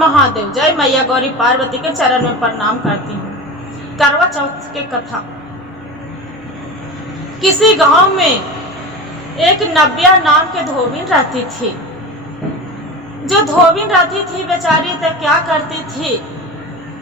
महादेव। जय मैया गौरी पार्वती के चरण में प्रणाम करती हूँ। करवा चौथ की कथा। किसी गांव में एक नव्या नाम के धोबिन रहती थी। जो धोबिन रहती थी बेचारी तो क्या करती थी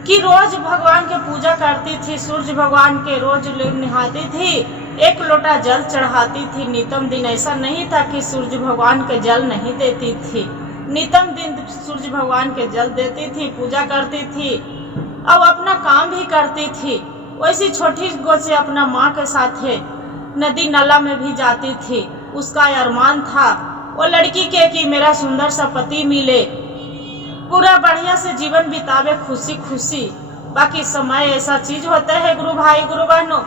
कि रोज भगवान के पूजा करती थी। सूर्य भगवान के रोज नहाती थी, एक लोटा जल चढ़ाती थी। नितम दिन ऐसा नहीं था कि सूर्य भगवान के जल नहीं देती थी। नितम दिन सूर्य भगवान के जल देती थी, पूजा करती थी और अपना काम भी करती थी। वैसी छोटी गोद से अपना माँ के साथ नदी नाला में भी जाती थी। उसका अरमान था वो लड़की के कि मेरा सुंदर सा पति मिले, पूरा बढ़िया से जीवन बितावे खुशी खुशी। बाकी समय ऐसा चीज होता है गुरु भाई गुरु बहनों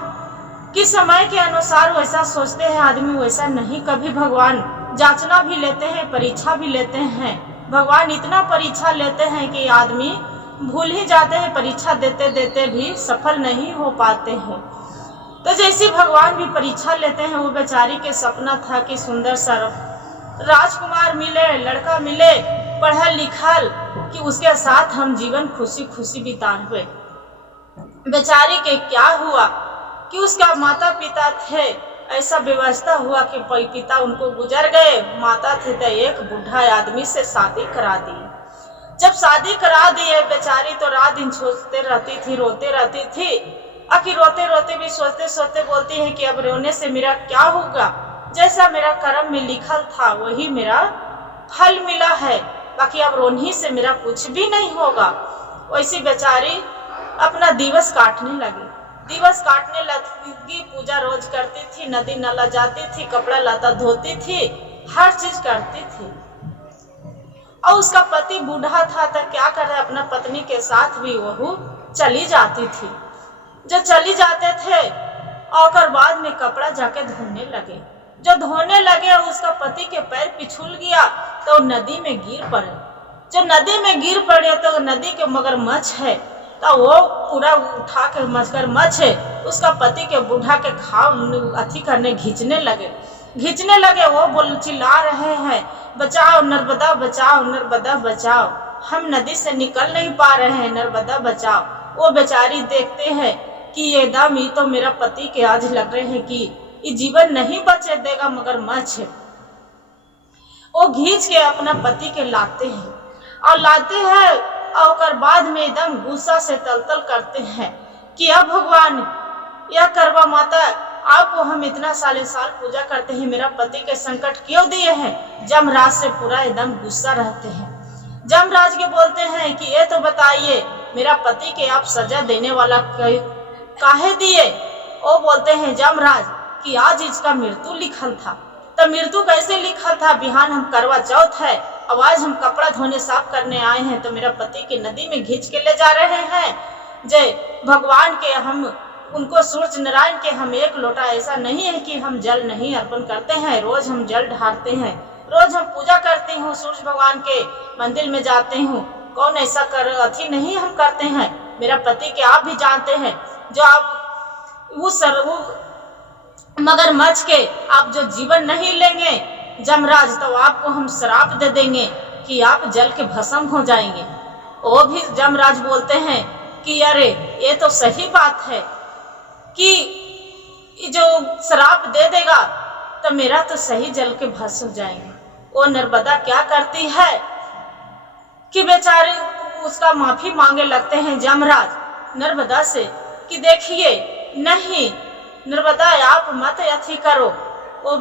कि समय के अनुसार वैसा सोचते हैं आदमी, वैसा नहीं। कभी भगवान जांचना भी लेते हैं, परीक्षा भी लेते हैं। भगवान इतना परीक्षा लेते हैं कि आदमी भूल ही जाते हैं, परीक्षा देते देते भी सफल नहीं हो पाते हैं। तो जैसे भगवान भी परीक्षा लेते हैं, वो बेचारी के सपना था कि सुंदर सा राजकुमार मिले, लड़का मिले, पढ़ा लिखल, कि उसके साथ हम जीवन खुशी खुशी बिताए। बेचारी के क्या हुआ कि उसका माता पिता थे, ऐसा व्यवस्था हुआ कि पिता उनको गुजर गए। माता थे तो एक बूढ़ा आदमी से शादी करा दी। जब शादी करा दिए बेचारी तो रात दिन सोचते रहती थी, रोते रहती थी। आखिर रोते रोते भी सोचते सोचते बोलती है कि अब रोने से मेरा क्या होगा, जैसा मेरा कर्म में लिखल था वही मेरा फल मिला है, बाकी अब रोने से मेरा कुछ भी नहीं होगा। वैसी बेचारी अपना दिवस काटने लगी। दिवस काटने लगी, पूजा रोज करती थी, नदी नाला जाती थी, कपड़ा लता धोती थी, हर चीज करती थी। और उसका पति बूढ़ा था तो क्या करे, अपना पत्नी के साथ भी वह चली जाती थी। जब चली जाते थे और बाद में कपड़ा जाके धोने लगे। जो धोने लगे उसका पति के पैर पिछुल गया तो नदी में गिर पड़े। जो नदी में गिर पड़े तो नदी के मगरमच्छ है तो वो पूरा उठा के मगरमच्छ है उसका पति के बूढ़ा के खाव अथी करने खींचने लगे। वो बोल चिल्ला रहे हैं, बचाओ नर्मदा बचाओ, नर्मदा बचाओ, हम नदी से निकल नहीं पा रहे हैं, नर्मदा बचाओ। वो बेचारी देखते हैं कि ये दम ही तो मेरा पति के आज लग रहे हैं कि ये जीवन नहीं बचे देगा मगरमच्छ। वो खींच के अपना पति के लाते हैं और बाद में एकदम गुस्सा से तलतल करते हैं कि अब भगवान या करवा माता आपको हम इतना साल पूजा करते हैं, मेरा पति के संकट क्यों दिए हैं। जमराज से पूरा एकदम गुस्सा रहते हैं। जमराज के बोलते हैं कि ये तो बताइए मेरा पति के आप सजा देने वाला काहे दिए। वो बोलते हैं जमराज कि आज इसका मृत्यु लिखल था। तो मृत्यु कैसे लिखल था, बिहान हम करवा चौथ है, अब आज हम कपड़ा धोने साफ करने आए हैं तो मेरा पति की नदी में खींच के ले जा रहे हैं। जय भगवान के हम उनको सूर्य नारायण के हम एक लोटा, ऐसा नहीं है कि हम जल नहीं अर्पण करते हैं, रोज हम जल ढारते हैं, रोज हम पूजा करते हूँ, सूर्य भगवान के मंदिर में जाते हूँ। कौन ऐसा कर अथी नहीं हम करते हैं। मेरा पति के आप भी जानते हैं, जो आप वो मगरमच्छ के आप जो जीवन नहीं लेंगे जमराज, तो आपको हम श्राप दे देंगे कि आप जल के भस्म हो जाएंगे। वो भी जमराज बोलते हैं कि अरे ये तो सही बात है कि जो श्राप दे देगा तो मेरा तो सही जल के भस्म हो जाएंगे। वो नर्मदा क्या करती है कि बेचारे उसका माफी मांगे लगते हैं जमराज नर्मदा से कि देखिए नहीं नर्मदा आप मत अथी करो, वो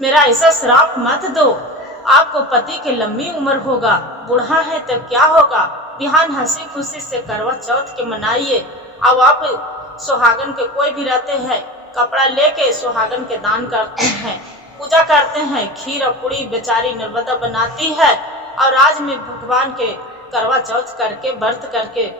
मेरा ऐसा श्राप मत दो, आपको पति के लंबी उम्र होगा, बूढ़ा है तो क्या होगा, बिहान हंसी खुशी से करवा चौथ के मनाइए। अब आप सुहागन के कोई भी रहते हैं कपड़ा लेके सुहागन के दान करते हैं, पूजा करते हैं, खीर और पूरी बेचारी नर्मदा बनाती है और आज में भगवान के करवा चौथ करके व्रत करके